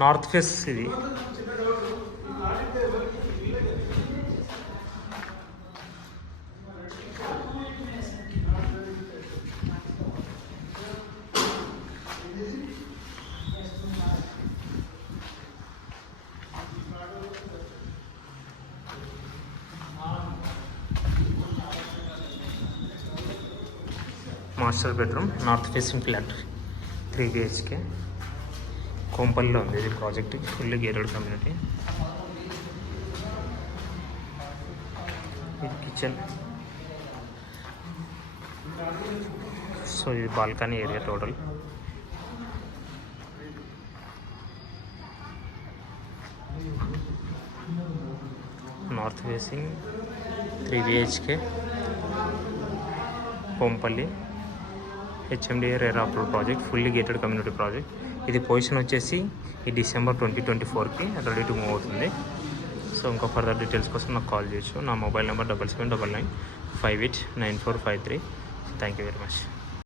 North face ఇది. Master bedroom, north facing flat, 3 BHK. కోంపల్లిలో ఉంది ఇది ప్రాజెక్ట్, ఫుల్లీ గేటెడ్ కమ్యూనిటీ. ఇది కిచెన్. సో ఇది balcony area total. North facing 3 BHK, కోంపల్లి, HMDA RERA approve project, fully gated community project. ఇది పొజిషన్ వచ్చేసి ఈ డిసెంబర్ 2024కి రెడీ టు మూవ్ అవుతుంది. సో ఇంకా ఫర్దర్ డీటెయిల్స్ కోసం నాకు కాల్ చేయొచ్చు. నా mobile number 7799589453. Thank you very much.